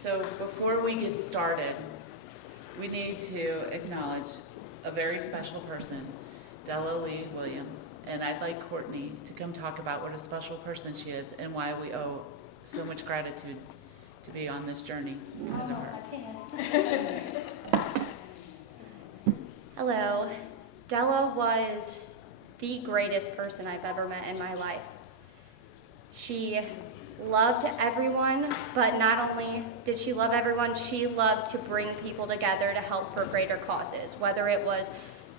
So before we get started, we need to acknowledge a very special person, Della Lee Williams. And I'd like Courtney to come talk about what a special person she is and why we owe so much gratitude to be on this journey because of her. Hello. Della was the greatest person I've ever met in my life. She loved everyone, but not only did she love everyone, she loved to bring people together to help for greater causes, whether it was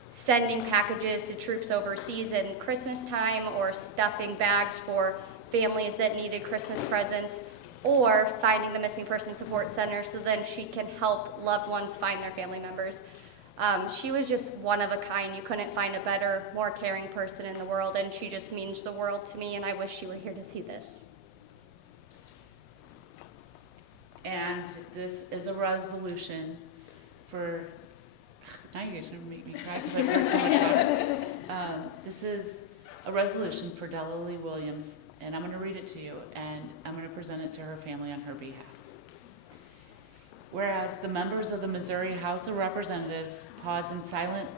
sending packages to troops overseas in Christmas time or stuffing bags for families that needed Christmas presents, or finding the missing person support center so then she can help loved ones find their family members. She was just one of a kind. You couldn't find a better, more caring person in the world, and she just means the world to me, and I wish she were here to see this. And this is a resolution for, now you're just going to make me cry because I've heard so much about it. This is a resolution for Della Lee Williams, and I'm going to read it to you, and I'm going to present it to her family on her behalf. Whereas the members of the Missouri House of Representatives pause in silent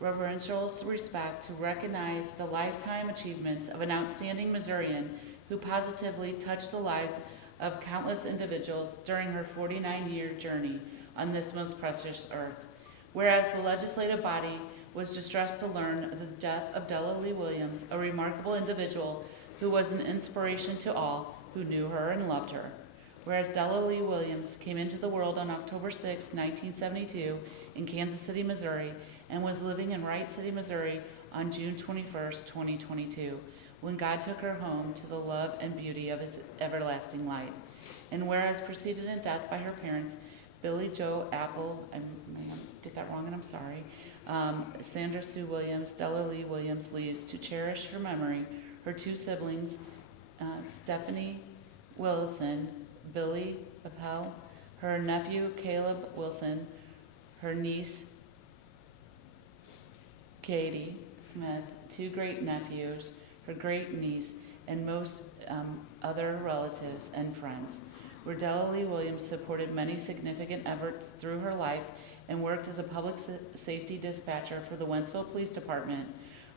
reverential respect to recognize the lifetime achievements of an outstanding Missourian who positively touched the lives of countless individuals during her 49-year journey on this most precious earth. Whereas the legislative body was distressed to learn of the death of Della Lee Williams, a remarkable individual who was an inspiration to all who knew her and loved her. Whereas Della Lee Williams came into the world on October 6, 1972 in Kansas City, Missouri, and was living in Wright City, Missouri on June 21, 2022, when God took her home to the love and beauty of his everlasting light. And whereas preceded in death by her parents, Billy Joe Apple, I may get that wrong and I'm sorry, Sandra Sue Williams, Della Lee Williams leaves to cherish her memory, her two siblings, Stephanie Wilson, Billy Appel, her nephew Caleb Wilson, her niece Katie Smith, two great nephews, her great niece, and most other relatives and friends. Where Della Lee Williams supported many significant efforts through her life and worked as a public safety dispatcher for the Wentzville Police Department,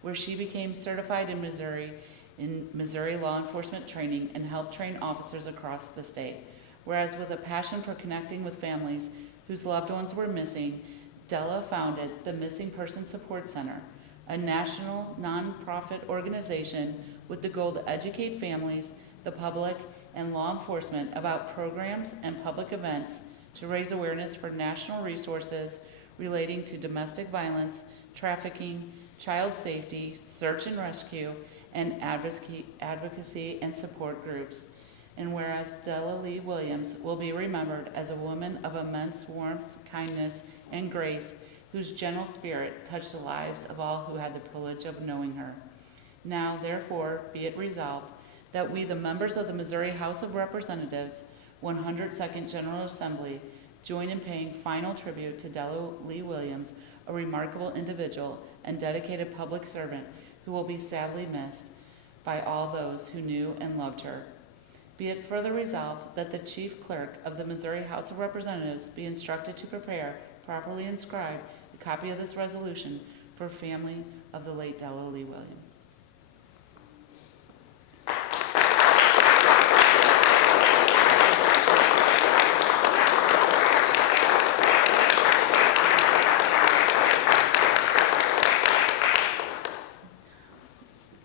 where she became certified in Missouri law enforcement training and helped train officers across the state. Whereas with a passion for connecting with families whose loved ones were missing, Della founded the Missing Person Support Center, a national nonprofit organization with the goal to educate families, the public, and law enforcement about programs and public events to raise awareness for national resources relating to domestic violence, trafficking, child safety, search and rescue, and advocacy and support groups. And whereas Della Lee Williams will be remembered as a woman of immense warmth, kindness, and grace, whose gentle spirit touched the lives of all who had the privilege of knowing her. Now, therefore, be it resolved that we, the members of the Missouri House of Representatives, 102nd General Assembly, join in paying final tribute to Della Lee Williams, a remarkable individual and dedicated public servant who will be sadly missed by all those who knew and loved her. Be it further resolved that the Chief Clerk of the Missouri House of Representatives be instructed to prepare, properly inscribe, a copy of this resolution for family of the late Della Lee Williams.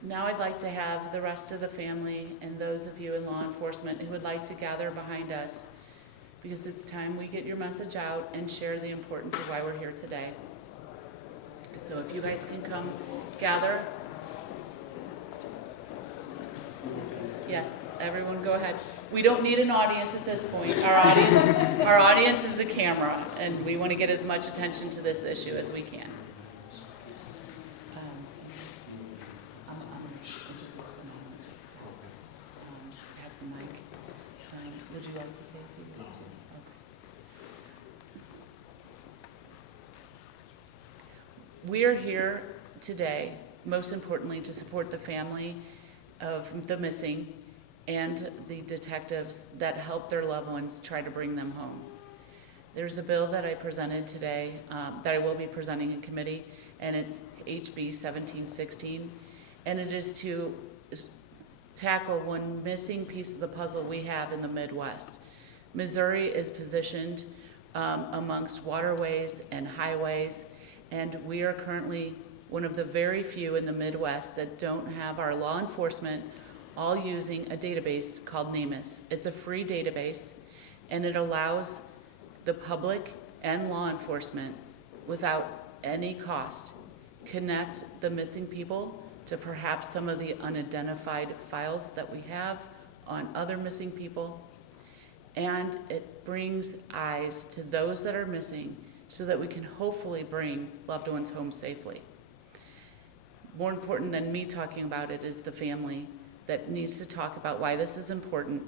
Now I'd like to have the rest of the family and those of you in law enforcement who would like to gather behind us, because it's time we get your message out and share the importance of why we're here today. So if you guys can come gather. Yes, everyone go ahead. We don't need an audience at this point. Our audience is the camera, and we want to get as much attention to this issue as we can. Would you like to say a few words? Okay. We are here today, most importantly, to support the family of the missing and the detectives that help their loved ones try to bring them home. There's a bill that I presented today, that I will be presenting in committee, and it's HB 1716, and it is to tackle one missing piece of the puzzle we have in the Midwest. Missouri is positioned amongst waterways and highways, and we are currently one of the very few in the Midwest that don't have our law enforcement all using a database called NamUs. It's a free database, and it allows the public and law enforcement, without any cost, connect the missing people to perhaps some of the unidentified files that we have on other missing people. And it brings eyes to those that are missing so that we can hopefully bring loved ones home safely. More important than me talking about it is the family that needs to talk about why this is important,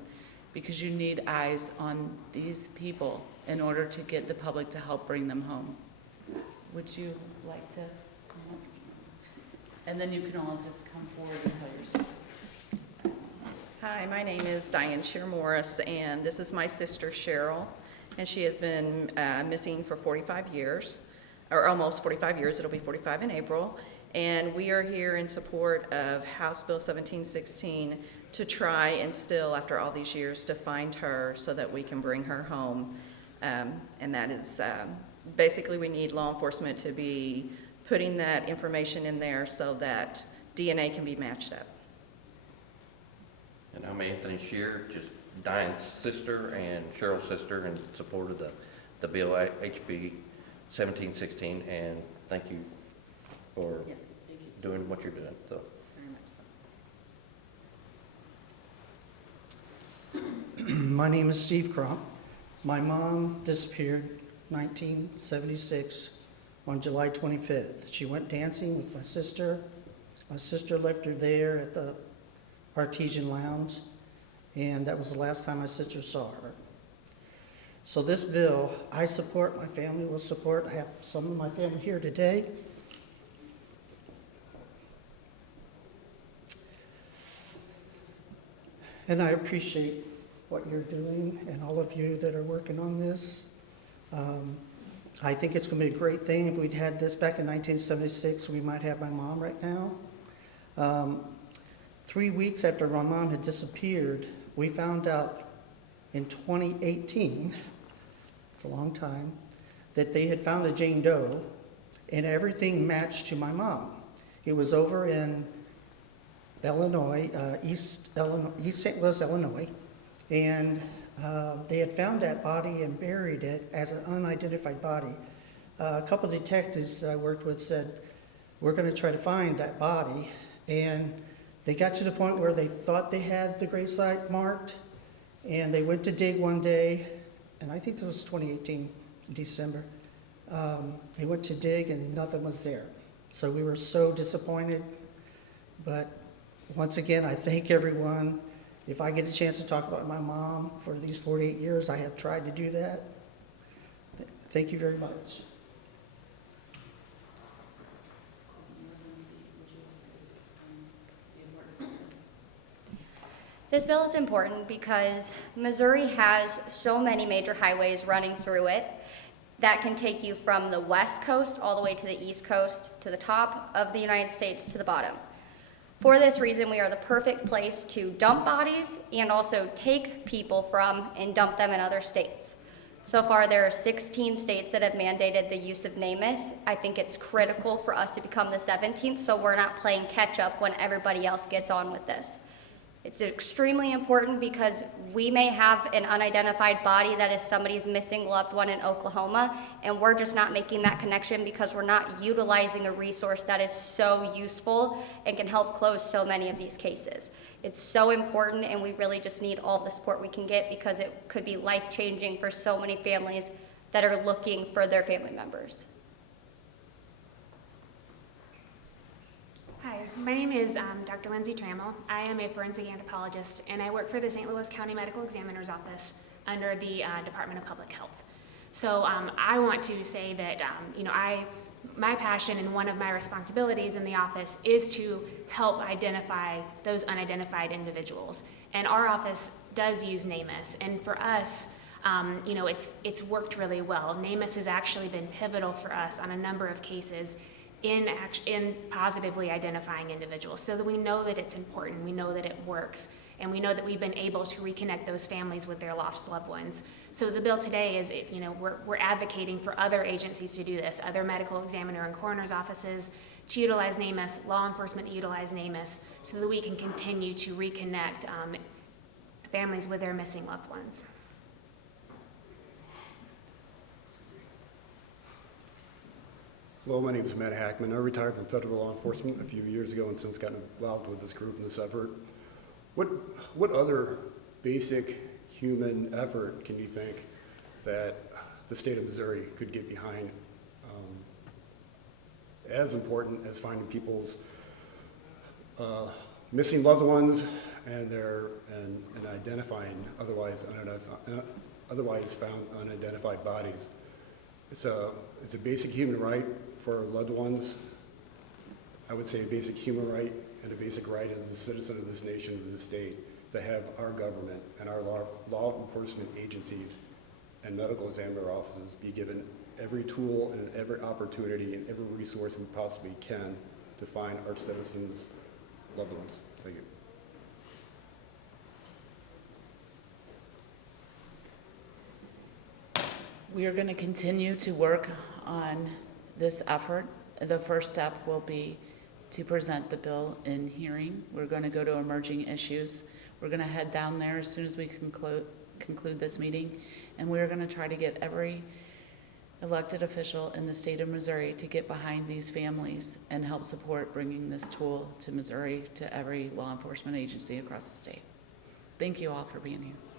because you need eyes on these people in order to get the public to help bring them home. Would you like to come up? And then you can all just come forward and tell your story. Hi, my name is Diane Shear Morris, and this is my sister Cheryl, and she has been missing for 45 years, or almost 45 years. It'll be 45 in April, and we are here in support of House Bill 1716 to try and still, after all these years, to find her so that we can bring her home. And that is basically, we need law enforcement to be putting that information in there so that DNA can be matched up. And I'm Anthony Shear, just Diane's sister and Cheryl's sister, in support of the bill HB 1716, and thank you for Yes, thank you doing what you're doing. So. very much so. My name is Steve Crump. My mom disappeared 1976 on July 25th. She went dancing with my sister. My sister left her there at the Artesian Lounge, and that was the last time my sister saw her. So this bill, I support, my family will support. I have some of my family here today. And I appreciate what you're doing and all of you that are working on this. I think it's going to be a great thing. If we'd had this back in 1976, we might have my mom right now. 3 weeks after my mom had disappeared, we found out in 2018, it's a long time, that they had found a Jane Doe, and everything matched to my mom. It was over in Illinois, East St. Louis, Illinois, and they had found that body and buried it as an unidentified body. A couple of detectives that I worked with said, we're going to try to find that body, and they got to the point where they thought they had the gravesite marked, and they went to dig one day, and I think this was 2018, December. They went to dig and nothing was there. So we were so disappointed, but once again, I thank everyone. If I get a chance to talk about my mom for these 48 years, I have tried to do that. Thank you very much. This bill is important because Missouri has so many major highways running through it that can take you from the west coast all the way to the east coast, to the top of the United States, to the bottom. For this reason, we are the perfect place to dump bodies and also take people from and dump them in other states. So far, there are 16 states that have mandated the use of NamUs. I think it's critical for us to become the 17th, so we're not playing catch up when everybody else gets on with this. It's extremely important because we may have an unidentified body that is somebody's missing loved one in Oklahoma, and we're just not making that connection because we're not utilizing a resource that is so useful and can help close so many of these cases. It's so important, and we really just need all the support we can get because it could be life-changing for so many families that are looking for their family members. Hi, my name is Dr. Lindsay Trammell. I am a forensic anthropologist, and I work for the St. Louis County Medical Examiner's Office under the Department of Public Health. So I want to say that my passion and one of my responsibilities in the office is to help identify those unidentified individuals. And our office does use NamUs, and for us, you know, it's worked really well. NamUs has actually been pivotal for us on a number of cases in positively identifying individuals, so that we know that it's important, we know that it works, and we know that we've been able to reconnect those families with their lost loved ones. So the bill today is, you know, we're advocating for other agencies to do this, other medical examiner and coroner's offices to utilize NamUs, law enforcement to utilize NamUs, so that we can continue to reconnect families with their missing loved ones. Hello, my name is Matt Hackman. I retired from federal law enforcement a few years ago and since gotten involved with this group and this effort. What other basic human effort can you think that the state of Missouri could get behind as important as finding people's missing loved ones and identifying otherwise found unidentified bodies? It's a basic human right for loved ones. I would say a basic human right and a basic right as a citizen of this nation, of this state, to have our government and our law enforcement agencies and medical examiner offices be given every tool and every opportunity and every resource we possibly can to find our citizens' loved ones. Thank you. We are going to continue to work on this effort. The first step will be to present the bill in hearing. We're going to go to emerging issues. We're going to head down there as soon as we conclude this meeting, and we're going to try to get every elected official in the state of Missouri to get behind these families and help support bringing this tool to Missouri, to every law enforcement agency across the state. Thank you all for being here.